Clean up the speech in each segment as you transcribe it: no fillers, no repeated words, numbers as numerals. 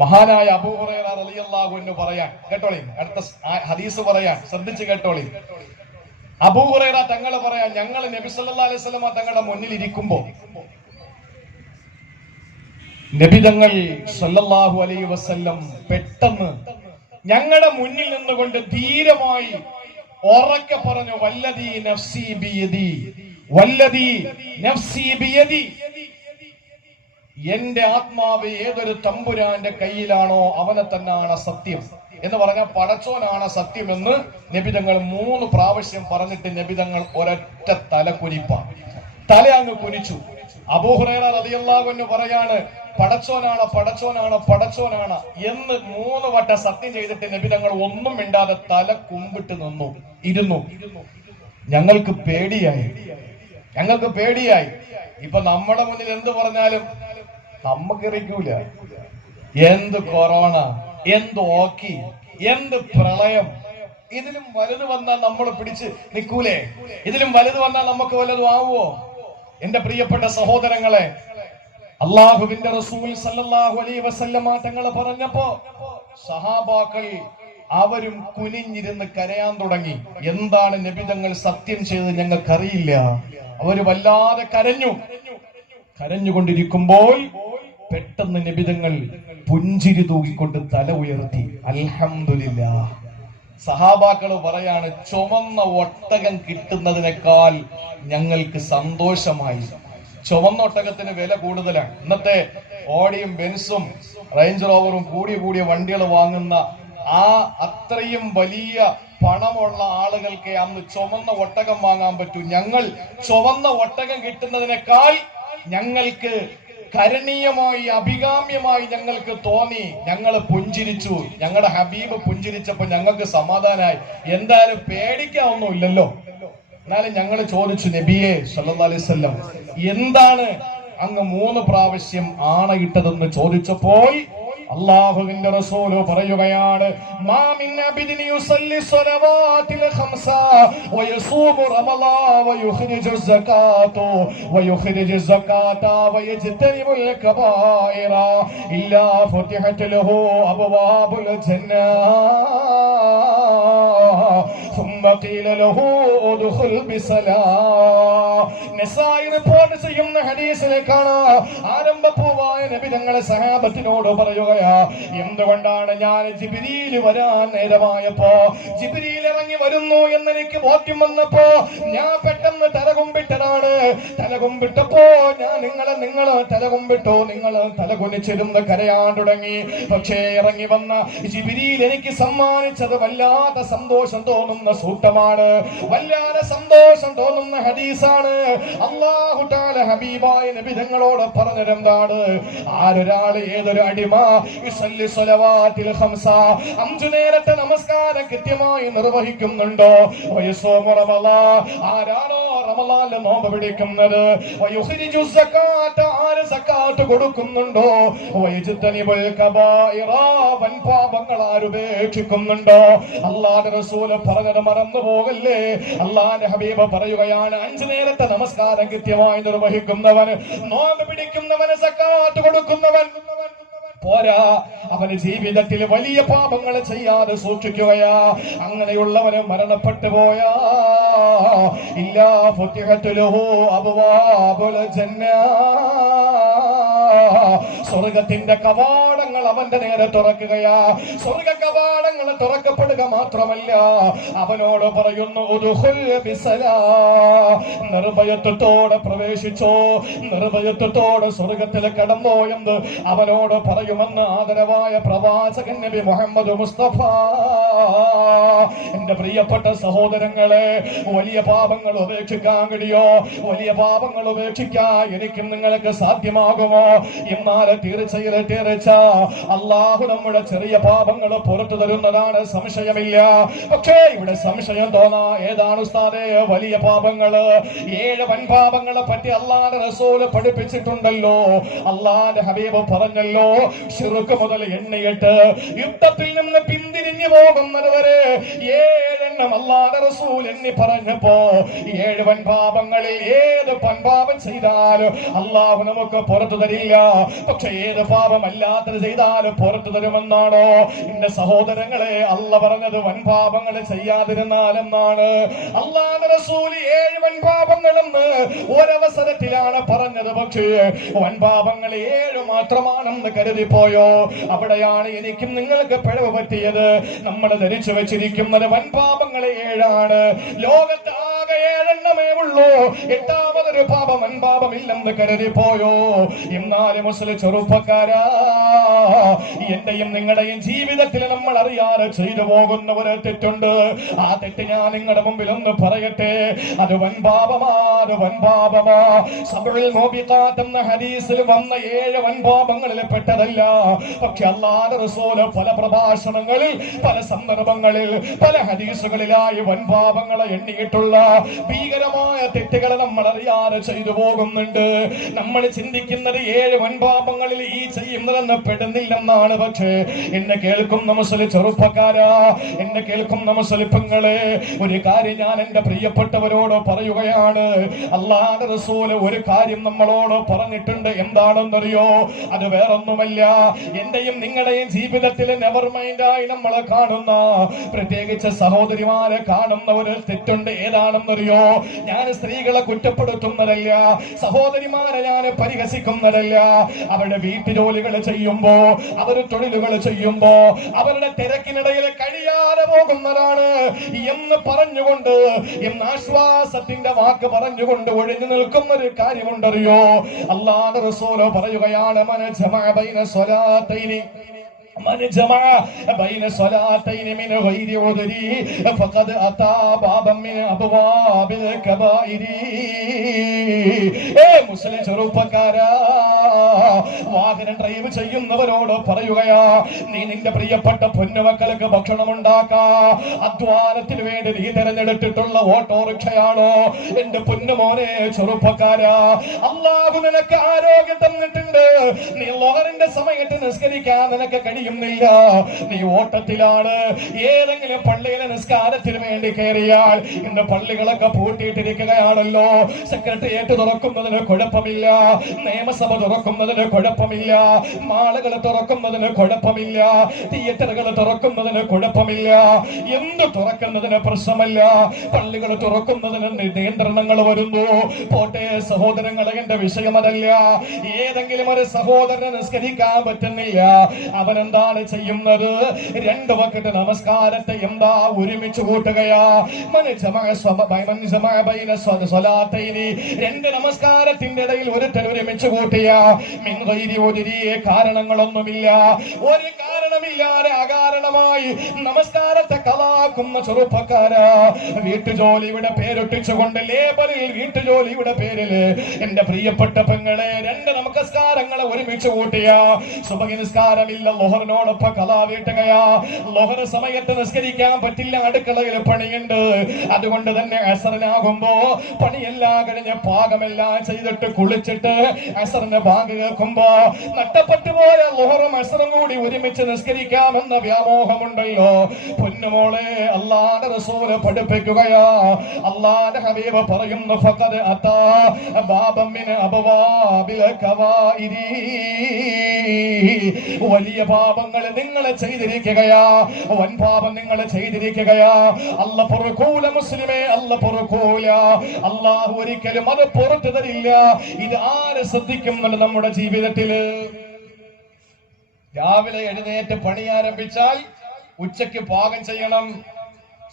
മഹാനായ അബൂ ഹുറൈറ റളിയല്ലാഹു അൻഹു പറയാൻ കേട്ടോളി, അടുത്ത ഹദീസ് പറയാൻ ശ്രദ്ധിച്ച് കേട്ടോളി. അബൂ ഹുറൈറ തങ്ങൾ പറയാൻ, ഞങ്ങൾ നബി സല്ലല്ലാഹു അലൈഹി വസല്ലം തങ്ങളുടെ മുന്നിൽ ഇരിക്കുമ്പോൾ നബി തങ്ങൾ സല്ലല്ലാഹു അലൈഹി വസല്ലം പെട്ടെന്ന് ഞങ്ങളുടെ മുന്നിൽ നിന്നുകൊണ്ട് ധീരമായി ഉറക്കെ പറഞ്ഞു, വല്ലദീ നഫ്സി ബിയദി, വല്ലദീ നഫ്സി ബിയദി, എന്റെ ആത്മാവ് ഏതൊരു തമ്പുരാന്റെ കയ്യിലാണോ അവനെ തന്നെയാണ് സത്യം എന്ന് പറഞ്ഞാൽ പടച്ചോനാണ് സത്യമെന്ന് നബിതങ്ങൾ 3 പ്രാവശ്യം പറഞ്ഞിട്ട് നബിതങ്ങൾ ഒരൊറ്റ തലകുനിപ്പ തല അങ്ങ് കുനിച്ചു. അബൂ ഹുറൈറ റളിയല്ലാഹു അൻഹു പറയാണ്, പടച്ചോനാണ് പടച്ചോനാണ് പടച്ചോനാണ് എന്ന് 3 വട്ടം സത്യം ചെയ്തിട്ട് നബിതങ്ങൾ ഒന്നും മിണ്ടാതെ തല കുമ്പിട്ട് ഇരുന്നു. ഞങ്ങൾക്ക് പേടിയായി. ഇപ്പൊ നമ്മുടെ മുന്നിൽ എന്ത് പറഞ്ഞാലും നമ്മക്കിറിക്കൂല. എന്ത് കൊറോണ, എന്ത് ഓക്കി, എന്ത് പ്രളയം, ഇതിലും വലുത് വന്നാൽ നമ്മൾ പിടിച്ച് നിൽക്കൂലേ? ഇതിലും വലുത് വന്നാൽ നമുക്ക് വല്ലതും ആവുമോ? എന്റെ പ്രിയപ്പെട്ട സഹോദരങ്ങളെ, അള്ളാഹുവിന്റെ റസൂൽ സല്ലല്ലാഹു അലൈഹി വസല്ലമ തങ്ങൾ പറഞ്ഞപ്പോ സഹാബാക്കൾ അവരും കുനിഞ്ഞിരുന്ന് കരയാൻ തുടങ്ങി. എന്താണ് നബിതങ്ങൾ സത്യം ചെയ്ത് ഞങ്ങൾക്കറിയില്ല. അവര് വല്ലാതെ കരഞ്ഞുകൊണ്ടിരിക്കുമ്പോൾ പെട്ടെന്ന് നബിതങ്ങൾ പുഞ്ചിരി തൂകിക്കൊണ്ട് തല ഉയർത്തി, അൽഹംദുലില്ലാഹ്. സഹാബാക്കള് പറയാണ്, ചുമന്ന ഒട്ടകം കിട്ടുന്നതിനേക്കാൾ ഞങ്ങൾക്ക് സന്തോഷമായി. ചുമന്ന ഒട്ടകത്തിന് വില കൂടുതലാണ്. ഇന്നത്തെ ഓഡിയും ബെൻസും റേഞ്ച് റോവറും കൂടിയ വണ്ടികൾ വാങ്ങുന്ന അത്രയും വലിയ പണമുള്ള ആളുകൾക്ക് അന്ന് ചുമന്ന ഒട്ടകം വാങ്ങാൻ പറ്റൂ. ഞങ്ങൾ ചുവന്ന ഒട്ടകം കിട്ടുന്നതിനേക്കാൾ ഞങ്ങൾക്ക് കരണീയമായി അഭികാമ്യമായി ഞങ്ങൾക്ക് തോന്നി. ഞങ്ങൾ പുഞ്ചിരിച്ചു. ഞങ്ങളുടെ ഹബീബ് പുഞ്ചിരിച്ചപ്പോ ഞങ്ങൾക്ക് സമാധാനമായി. എന്തായാലും പേടിക്കാനൊന്നുമില്ലല്ലോ. എന്നാലും ഞങ്ങൾ ചോദിച്ചു, നബിയെ സല്ലല്ലാഹു അലൈഹി വസല്ലം, എന്താണ് അങ്ങ് 3 പ്രാവശ്യം ആണയിട്ടതെന്ന് ചോദിച്ചപ്പോൾ അല്ലാഹുവിന്റെ റസൂല് പറയുകയാണ്, മാ മിൻ അബ്ദിൻ യുസല്ലി സ്വലവാതിൽ ഖംസ വയസൂമു റമളാൻ വയുഖ്രിജു സകാത വയജ്തനിബുൽ കബായിറ ഇല്ലാ ഫുതിഹത് ലഹു അബ്വാബുൽ ജന്നah ثم قيل له ادخل بسلام. നസായി റിപ്പോർട്ട് ചെയ്യുന്ന ഹദീസിലേക്കാണ് ആരംഭപ്പൂവായ നബി തങ്ങളെ സഹാബത്തിനോട് പറയുകയാ, എന്തുകൊണ്ടാണ് ഞാൻ ജിബ്രീൽ വരാൻ നേരമായപ്പോ ജിബ്രീൽ ഇറങ്ങി വരുന്നു എന്നെനിക്ക് ബോധ്യം വന്നപ്പോ ഞാൻ പെട്ടെന്ന് തലകുമ്പിട്ടപ്പോ ഞാൻ നിങ്ങൾ തലകുമ്പിട്ടോ, നിങ്ങൾ തലകുനിച്ചിരുന്ന് കരയാൻ തുടങ്ങി. പക്ഷേ ഇറങ്ങി വന്ന ജിബ്രീൽ എനിക്ക് സമ്മാനിച്ചത് വല്ലാത്ത സന്തോഷം തോന്നുന്ന സൂക്തമാണ്, വല്ലാതെ സന്തോഷം തോന്നുന്ന ഹദീസാണ്. അല്ലാഹു തആല ഹബീബായ നബി തങ്ങളോട് പറഞ്ഞതെന്താണ്? ആരൊരാള്, ഏതൊരു അടിമ യുസല്ലി സ്വലവാതിൽ ഖംസ 5 നേരത്തെ നമസ്കാരം കൃത്യമായി നിർവഹിക്കുന്നുണ്ടോ, വയസൂമു റമളാൻ ആരാണോ റമളാനിൽ നോമ്പ് പിടിക്കുന്നത്, വയുഖ്രിജു സകാത ആര് സകാത്ത് കൊടുക്കുന്നുണ്ടോ, വയജ്തനിബുൽ കബായിറ വൻപാപങ്ങൾ ആരുപേക്ഷിക്കുന്നുണ്ടോ. അല്ലാഹുവിന്റെ റസൂൽ പറഞ്ഞത് മറന്നു പോകല്ലേ. അല്ലാഹുവിന്റെ ഹബീബ് പറയുകയാണ്, 5 നേരത്തെ നമസ്കാരം കൃത്യമായി നിർവഹിക്കുന്നവൻ, നോമ്പ് പിടിക്കുന്നവന്, സകാത്ത് കൊടുക്കുന്നവൻ പോരാ, അവന് ജീവിതത്തിൽ വലിയ പാപങ്ങൾ ചെയ്യാതെ സൂക്ഷിക്കുകയാ. അങ്ങനെയുള്ളവന് മരണപ്പെട്ടു പോയാ ഇല്ലാ ഫുതിഹത് ലഹു അബ്വാബുൽ ജന്നah, സ്വർഗത്തിന്റെ കവാടങ്ങൾ അവന്റെ നേരെ തുറക്കുകയാ. സ്വർഗ കവാടങ്ങൾ തുറക്കപ്പെടുക മാത്രമല്ല, അവനോട് പറയുന്നു, ഉദ്ഖുൽ ബിസലാം, നിർഭയത്വത്തോടെ പ്രവേശിച്ചോ, നിർഭയത്വത്തോടെ സ്വർഗത്തിൽ കടന്നോ എന്ന് അവനോട് പറയുമെന്ന് ആദരവായ പ്രവാചകൻ നബി മുഹമ്മദ് മുസ്തഫ. എന്റെ പ്രിയപ്പെട്ട സഹോദരങ്ങളെ, വലിയ പാപങ്ങൾ ഉപേക്ഷിക്കാൻ കഴിയോ? വലിയ പാപങ്ങൾ ഉപേക്ഷിക്കാൻ എനിക്കും നിങ്ങൾക്ക് സാധ്യമാകുമോ? എന്നാൽ തീർച്ച അല്ലാഹു നമ്മുടെ ചെറിയ പാപങ്ങൾ പുറത്തു തരുന്നതാണ്, സംശയമില്ല. പക്ഷേ ഇവിടെ സംശയം തോന്നാ, ഏതാണ് ഉസ്താദേ വലിയ പാപങ്ങള്? 7 വൻപാപങ്ങളെ പറ്റി അല്ലാഹുവിന്റെ റസൂൽ പഠിപ്പിച്ചിട്ടുണ്ടല്ലോ. അല്ലാഹുവിന്റെ ഹബീബ് പറഞ്ഞല്ലോ, ശിർക്ക് മുതൽ എണ്ണിയിട്ട് യുദ്ധത്തിൽ നിന്ന് പിന്തിരിഞ്ഞു പോകുന്നത് വരെ 7 എണ്ണം അല്ലാഹുവിന്റെ റസൂൽ എണ്ണി പറഞ്ഞപ്പോ 7 വൻപാപങ്ങളിൽ ഏത് വൻപാപം ചെയ്താലും അല്ലാഹു നമുക്ക് പുറത്തു തരില്ല. പക്ഷെ ഏത് പാപം അല്ലാത്തത് ചെയ്താൽ ചെയ്താൽ പുറത്തു തരുമെന്നാണോ? എന്റെ സഹോദരങ്ങളെ, അല്ല പറഞ്ഞത് വൻപാപങ്ങൾ ചെയ്യാതിരുന്നാലെന്നാണ്. അല്ലാഹുവിന്റെ റസൂൽ 7 വൻപാപങ്ങളെന്ന് ഒരവസരത്തിലാണ് പറഞ്ഞത്. പക്ഷേ വൻപാപങ്ങൾ 7 മാത്രമാണെന്ന് കരുതിപ്പോയോ? അവിടെയാണ് എനിക്കും നിങ്ങൾക്ക് പിഴവ് പറ്റിയത്. നമ്മൾ ധരിച്ചു വെച്ചിരിക്കുന്നത് വൻപാപങ്ങൾ 7ആണ്. ലോകത്ത് ആകെ 7 എണ്ണമേ ഉള്ളൂ. 8ാമതൊരു പാപം വൻപാപമില്ലെന്ന് കരുതിപ്പോയോ? എന്നാലും മുസ്ലിം ചെറുപ്പക്കാരാ, എന്റെയും നിങ്ങളുടെയും ജീവിതത്തിൽ നമ്മൾ അറിയാതെ ചെയ്തു പോകുന്ന ഒരു തെറ്റുണ്ട്. ആ തെറ്റ് ഞാൻ നിങ്ങളുടെ മുമ്പിൽ ഒന്ന് പറയട്ടെ. അത് വൻപാപമാ, അത് വൻപാപമാ. സബഉൽ മൂബിഖാത്ത് എന്ന ഹദീസിൽ വന്ന 7 വൻപാപങ്ങളിൽ പെട്ടതല്ല. പക്ഷെ അല്ലാഹുവിന്റെ റസൂൽ പല പ്രഭാഷണങ്ങളിൽ, പല സന്ദർഭങ്ങളിൽ, പല ഹദീസുകളിലായി വൻപാപങ്ങളെ എണ്ണിയിട്ടുള്ള ഭീകരമായ തെറ്റുകൾ നമ്മൾ അറിയാതെ ചെയ്തു പോകുന്നുണ്ട്. നമ്മൾ ചിന്തിക്കുന്നത് 7 വൻപാപങ്ങളിൽ ഈ ചെയ്യുന്നതെന്ന് പെടുന്നില്ലെന്നാണ്. പക്ഷേ എന്നെ കേൾക്കുന്ന മുസ്ലിം ചെറുപ്പക്കാരാ, എന്നെ കേൾക്കുന്ന മുസ്ലിം പെങ്ങളെ, ഒരു കാര്യം ഞാൻ എന്റെ പ്രിയപ്പെട്ടവരോട് പറയുകയാണ്. അല്ലാഹുവിന്റെ റസൂൽ ഒരു കാര്യം നമ്മളോട് പറഞ്ഞിട്ടുണ്ട്. എന്താണെന്നറിയോ? അത് വേറൊന്നുമല്ല, എന്റെയും നിങ്ങളുടെയും ജീവിതത്തിൽ നെവർ മൈൻഡായി നമ്മളെ കാണുന്ന, പ്രത്യേകിച്ച് സഹോദരിമാരെ കാണുന്ന ഒരു തെറ്റുണ്ട്. ഏതാണെന്നറിയോ? ഞാൻ സ്ത്രീകളെ കുറ്റപ്പെടുത്തുന്നതല്ല, സഹോദരിമാരെ ഞാൻ പരിഹസിക്കുന്നതല്ല. അവരുടെ വീട്ടുജോലികൾ ചെയ്യുമ്പോ, അവർ തൊഴിലുകൾ ചെയ്യുമ്പോ, അവരുടെ തിരക്കിനിടയിൽ കഴിയാതെ പോകുന്നതാണ് എന്ന് പറഞ്ഞുകൊണ്ട്, എന്ന് ആശ്വാസത്തിന്റെ വാക്ക് പറഞ്ഞുകൊണ്ട് ഒഴിഞ്ഞു നിൽക്കുന്ന ഒരു കാര്യമുണ്ടറിയോ? അല്ലാഹുവിന്റെ റസൂൽ പറയുകയാണ്, മൻ ജമഅ ബൈന സ്വലാത്തൈനി من جمع بين صلاتين من غير عذر فقد أتى بابا من أبواب الكبائر. മുസ്ലിം ചെറുപ്പക്കാരാ, വാഹനം ഡ്രൈവ് ചെയ്യുന്നവരോട് പറയുകയാ, നീ നിന്റെ പ്രിയപ്പെട്ട പൊന്നുമക്കൾക്ക് ഭക്ഷണം ഉണ്ടാക്കാ. അധ്വാനത്തിന് വേണ്ടി നീ തിരഞ്ഞെടുത്തിട്ടുള്ള ഓട്ടോറിക്ഷയാണോ എന്റെ പൊന്നുമോനെ ചെറുപ്പക്കാരാ? അല്ലാഹു നിനക്ക് ആരോഗ്യം തന്നിട്ടുണ്ട്. നീ ലോഹറിന്റെ സമയത്ത് നിസ്കരിക്കാൻ നിനക്ക് കഴിയുന്നില്ല. നീ ഓട്ടത്തിലാണ്. ഏതെങ്കിലും പള്ളിയിലെ നിസ്കാരത്തിന് വേണ്ടി കയറിയാൽ ഇന്ന് പള്ളികളൊക്കെ പൂട്ടിയിട്ടിരിക്കുകയാണല്ലോ. സെക്രട്ടേറിയറ്റ് തുറക്കുന്നതിന് കുഴപ്പമില്ല, നിയമസഭ തുറക്കുന്നതിന് കുഴപ്പമില്ല, മാളുകൾ തുറക്കുന്നതിന് കുഴപ്പമില്ല, തിയേറ്ററുകൾ തുറക്കുന്നതിന് കുഴപ്പമില്ല, എന്ത് തുറക്കുന്നതിന് പ്രശ്നമല്ല. പള്ളികൾ തുറക്കുന്നതിന് നിയന്ത്രണങ്ങൾ വരുന്നു. പോട്ടെ സഹോദരങ്ങളെ, എന്റെ വിഷയമതല്ല. ഏതെങ്കിലും ഒരു സഹോദരന് നിസ്കരിക്കാൻ പറ്റുന്നില്ല, അവനെന്താണ് ചെയ്യുന്നത്? 2 വഖത്ത് നമസ്കാരത്തെ എന്താ ഒരുമിച്ച് കൂട്ടുകയാ. 2 നമസ്കാരത്തിന്റെ ഇടയിൽ ഒരുത്തൻ ഒരുമിച്ച് കൂട്ടിയ മിൻ ഗൈരി ഉദ്രി, കാരണങ്ങളൊന്നുമില്ല, ഒരു കാരണമില്ലാതെ അകാരണമായി നമസ്കാരത്തെ കളാക്കുന്ന ചെറുപ്പക്കാരാ, വീട്ടുജോലിയുടെ പേരൊട്ടിച്ചുകൊണ്ട് ലേബറിൽ വീട്ടുജോലിയുടെ പേരില് എന്റെ പ്രിയപ്പെട്ട പെങ്ങളെ 2 നമസ്കാരങ്ങളെ ഒരുമിച്ച് കൂട്ടിയ, സുബഹി നിസ്കാരമില്ല, ലോഹറിനോടൊപ്പം കലാ വീട്ടുകയാ. ലോഹർ സമയത്ത് നിസ്കരിക്കാൻ പറ്റില്ല, അടുക്കളയിൽ പണിയുണ്ട്. അതുകൊണ്ട് തന്നെ അസറിനാകുമ്പോ പണിയെല്ലാം കഴിഞ്ഞ് പാകമെല്ലാം ചെയ്തിട്ട് കുളിച്ചിട്ട് അസറിന് ബാങ്ക് കേൾക്കുമ്പോ നഷ്ടപ്പെട്ടു പോയ ലോഹറും അസറും കൂടി ഒരുമിച്ച് നിസ്കരിക്കാമെന്ന വ്യാമോഹമുണ്ടല്ലോ. പൊന്നുമോളെ, അല്ലാഹുവിന്റെ റസൂൽ പഠിപ്പിക്കുകയാ, അല്ലാഹുവിന്റെ ഹബീബ് പറയുന്നു, ഫഖദ് അതാ ബാബൻ മിൻ അബ്വാബിൽ കബായിരി. വലിയ പാപങ്ങൾ നിങ്ങൾ ചെയ്തിരിക്കുകയാ, വൻപാപം നിങ്ങൾ ചെയ്തിരിക്കുകയാ. അല്ല പൊറുക്കൂല മുസ്ലിമേ, അല്ല പൊറുക്കൂല. അല്ലാഹു ഒരിക്കലും അത് പുറത്തു തരില്ല. ഇത് ആര് ശ്രദ്ധിക്കുന്നുണ്ട് നമ്മുടെ ജീവിതത്തില്? രാവിലെ എഴുന്നേറ്റ് പണി ആരംഭിച്ചാൽ ഉച്ചയ്ക്ക് പാകം ചെയ്യണം.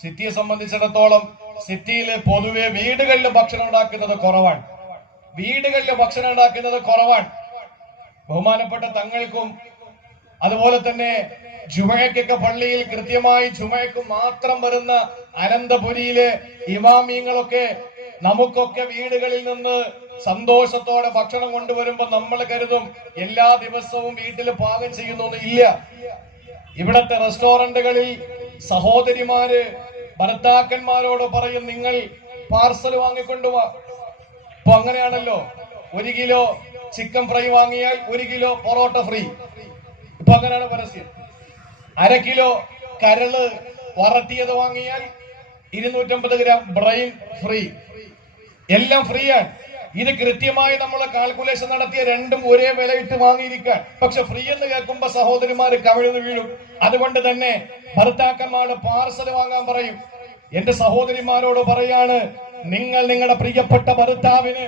സിറ്റിയെ സംബന്ധിച്ചിടത്തോളം സിറ്റിയില് പൊതുവെ വീടുകളിൽ ഭക്ഷണം ഉണ്ടാക്കുന്നത് കുറവാണ്. ബഹുമാനപ്പെട്ട തങ്ങൾക്കും അതുപോലെ തന്നെ ജുമയ്ക്കൊക്കെ പള്ളിയിൽ കൃത്യമായി ജുമയ്ക്ക് മാത്രം വരുന്ന അനന്തപുരിയിലെ ഇമാമിങ്ങളൊക്കെ നമുക്കൊക്കെ വീടുകളിൽ നിന്ന് സന്തോഷത്തോടെ ഭക്ഷണം കൊണ്ടുവരുമ്പോ നമ്മൾ കരുതും എല്ലാ ദിവസവും വീട്ടിൽ പാകം ചെയ്യുന്നൊന്നും ഇല്ല. ഇവിടത്തെ റെസ്റ്റോറന്റുകളിൽ സഹോദരിമാര് ഭർത്താക്കന്മാരോട് പറയും, നിങ്ങൾ പാർസൽ വാങ്ങിക്കൊണ്ടുപോവാ. ഇപ്പൊ അങ്ങനെയാണല്ലോ. 1 കിലോ ചിക്കൻ ഫ്രൈ വാങ്ങിയാൽ 1 കിലോ പൊറോട്ട ഫ്രീ. ഇപ്പൊ അങ്ങനെയാണ് പരസ്യം. 1/2 കിലോ കരള് വറട്ടിയത് വാങ്ങിയാൽ 250 ഗ്രാം ബ്രെയിൻ ഫ്രീ. എല്ലാം ഫ്രീ ആണ്. ഇത് കൃത്യമായി നമ്മൾ കാൽക്കുലേഷൻ നടത്തിയ രണ്ടും ഒരേ വിലയിട്ട് വാങ്ങിയിരിക്കാൻ. പക്ഷെ ഫ്രീ എന്ന് കേൾക്കുമ്പോ സഹോദരിമാര് കവിഴ്ന്ന് വീഴും. അതുകൊണ്ട് തന്നെ ഭർത്താക്കന്മാര് പാർസൽ വാങ്ങാൻ പറയും. എന്റെ സഹോദരിമാരോട് പറയാണ്, നിങ്ങൾ നിങ്ങളുടെ പ്രിയപ്പെട്ട ഭർത്താവിന്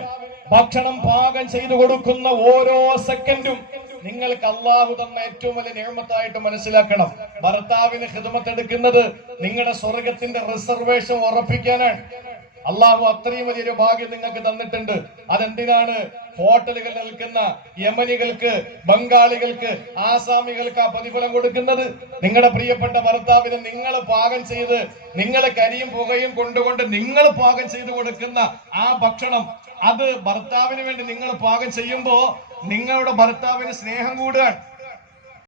ഭക്ഷണം പാകം ചെയ്തു കൊടുക്കുന്ന ഓരോ സെക്കൻഡും നിങ്ങൾക്ക് അള്ളാഹു തന്ന ഏറ്റവും വലിയ നിഅമത്തായിട്ട് മനസ്സിലാക്കണം. ഭർത്താവിന് ഖിദ്മത്ത് എടുക്കുന്നത് നിങ്ങളുടെ സ്വർഗത്തിന്റെ റിസർവേഷൻ ഉറപ്പിക്കാനാണ്. അള്ളാഹു അത്രയും വലിയൊരു ഭാഗ്യം നിങ്ങൾക്ക് തന്നിട്ടുണ്ട്. അതെന്തിനാണ്? ഹോട്ടലുകളിൽ നിൽക്കുന്ന യമനികൾക്ക്, ബംഗാളികൾക്ക്, ആസാമികൾക്ക് ആ പ്രതിഫലം കൊടുക്കുന്നത്. നിങ്ങളുടെ പ്രിയപ്പെട്ട ഭർത്താവിന് നിങ്ങൾ പാകം ചെയ്ത്, നിങ്ങളെ കരിയും പുകയും കൊണ്ടുകൊണ്ട് നിങ്ങൾ പാകം ചെയ്ത് കൊടുക്കുന്ന ആ ഭക്ഷണം, അത് ഭർത്താവിന് വേണ്ടി നിങ്ങൾ പാകം ചെയ്യുമ്പോ നിങ്ങളുടെ ഭർത്താവിന് സ്നേഹം കൂടുകയാണ്.